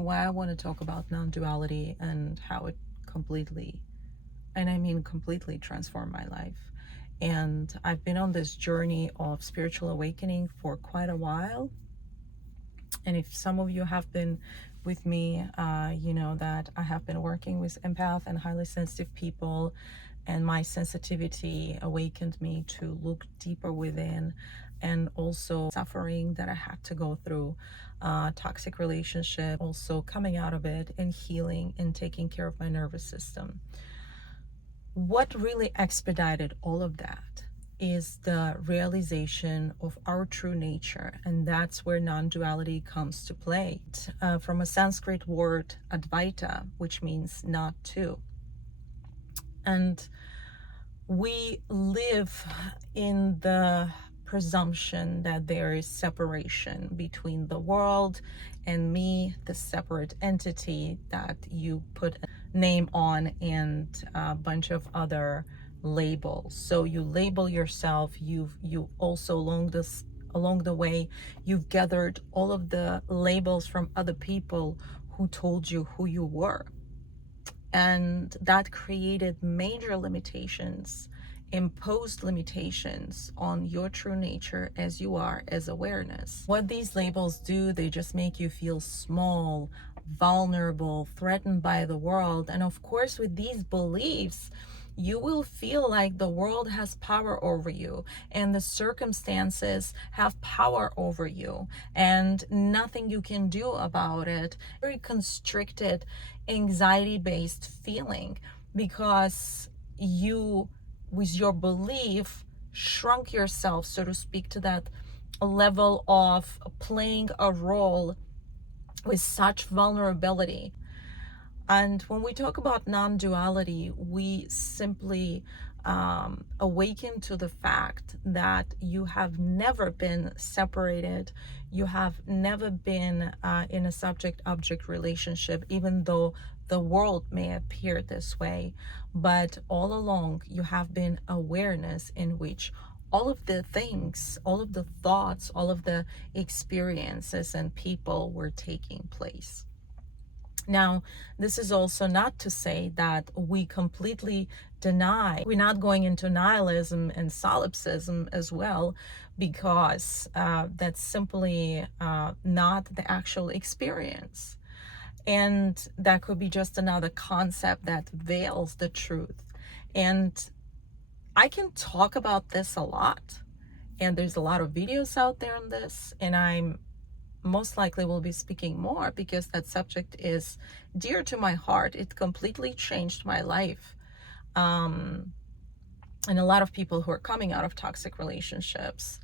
Why I want to talk about non-duality and how it completely, and I mean completely, transformed my life. And I've been on this journey of spiritual awakening for quite a while. And if some of you have been with me, you know that I have been working with empath and highly sensitive people, and my sensitivity awakened me to look deeper within, and also suffering that I had to go through, toxic relationship, also coming out of it and healing and taking care of my nervous system. What really expedited all of that is the realization of our true nature, and that's where non-duality comes to play. From a Sanskrit word advaita, which means not two. And we live in the presumption that there is separation between the world and me, the separate entity that you put a name on, and a bunch of other labels. So you label yourself. You also along the way, you've gathered all of the labels from other people who told you who you were, and that created major limitations, imposed limitations on your true nature as you are, as awareness. What these labels do, they just make you feel small, vulnerable, threatened by the world. And of course, with these beliefs, you will feel like the world has power over you and the circumstances have power over you and nothing you can do about it. Very constricted, anxiety-based feeling, because you, with your belief, shrunk yourself, so to speak, to that level of playing a role with such vulnerability. And when we talk about non-duality, we simply awaken to the fact that you have never been separated. You have never been in a subject-object relationship, even though the world may appear this way. But all along, you have been awareness in which all of the things, all of the thoughts, all of the experiences and people were taking place. Now, this is also not to say that we completely deny. We're not going into nihilism and solipsism as well, because that's simply not the actual experience. And that could be just another concept that veils the truth. And I can talk about this a lot. And there's a lot of videos out there on this, and I'm most likely will be speaking more because that subject is dear to my heart. It completely changed my life. And a lot of people who are coming out of toxic relationships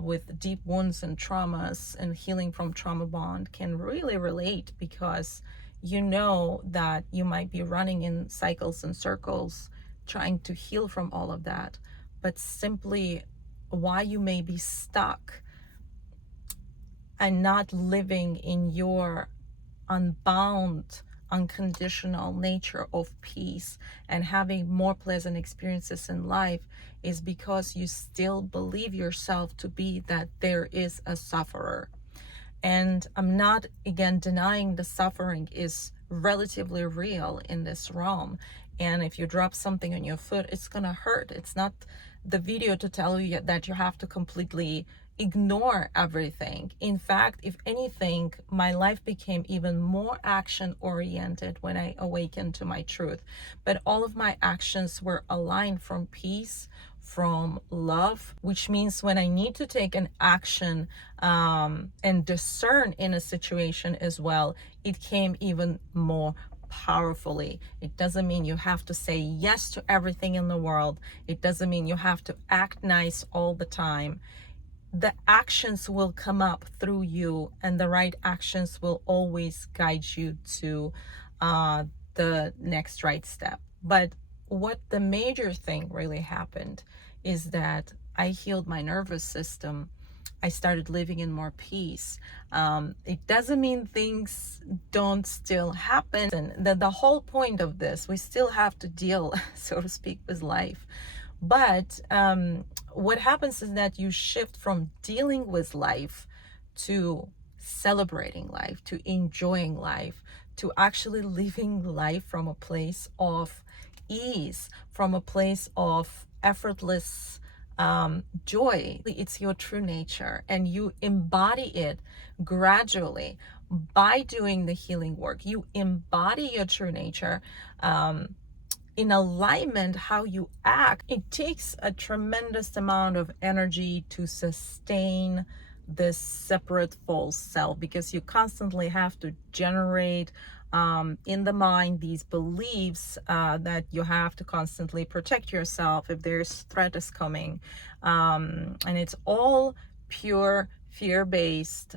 with deep wounds and traumas and healing from trauma bond can really relate, because you know that you might be running in cycles and circles trying to heal from all of that, but simply why you may be stuck and not living in your unbound, unconditional nature of peace and having more pleasant experiences in life is because you still believe yourself to be that there is a sufferer. And I'm not, again, denying the suffering is relatively real in this realm. And if you drop something on your foot, it's gonna hurt. It's not the video to tell you that you have to completely ignore everything. In fact, if anything, my life became even more action oriented when I awakened to my truth. But all of my actions were aligned from peace, from love, which means when I need to take an action and discern in a situation as well, it came even more powerfully. It doesn't mean you have to say yes to everything in the world. It doesn't mean you have to act nice all the time. The actions will come up through you, and the right actions will always guide you to the next right step. But what the major thing really happened is that I healed my nervous system. I started living in more peace. It doesn't mean things don't still happen. And the whole point of this, we still have to deal, so to speak, with life. But what happens is that you shift from dealing with life to celebrating life, to enjoying life, to actually living life from a place of ease, from a place of effortless joy. It's your true nature, and you embody it gradually by doing the healing work. You embody your true nature. In alignment, how you act, it takes a tremendous amount of energy to sustain this separate false self, because you constantly have to generate in the mind these beliefs that you have to constantly protect yourself if there's threat is coming, and it's all pure fear-based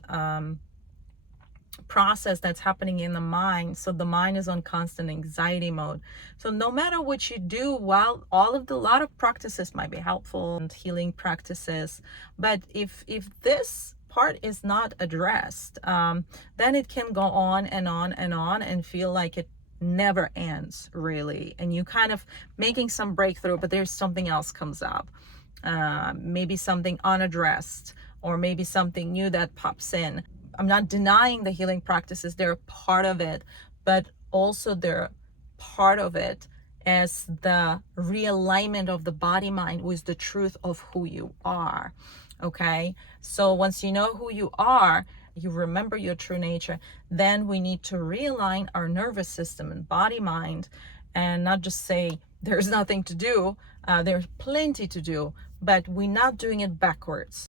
process that's happening in the mind. So the mind is on constant anxiety mode. So no matter what you do, while a lot of practices might be helpful and healing practices, but if this part is not addressed, then it can go on and on and on and feel like it never ends, really, and you kind of making some breakthrough, but there's something else comes up, maybe something unaddressed, or maybe something new that pops in. I'm not denying the healing practices, they're part of it, but also they're part of it as the realignment of the body mind with the truth of who you are. Okay, so once you know who you are, you remember your true nature, then we need to realign our nervous system and body mind, and not just say there's nothing to do. There's plenty to do, but we're not doing it backwards.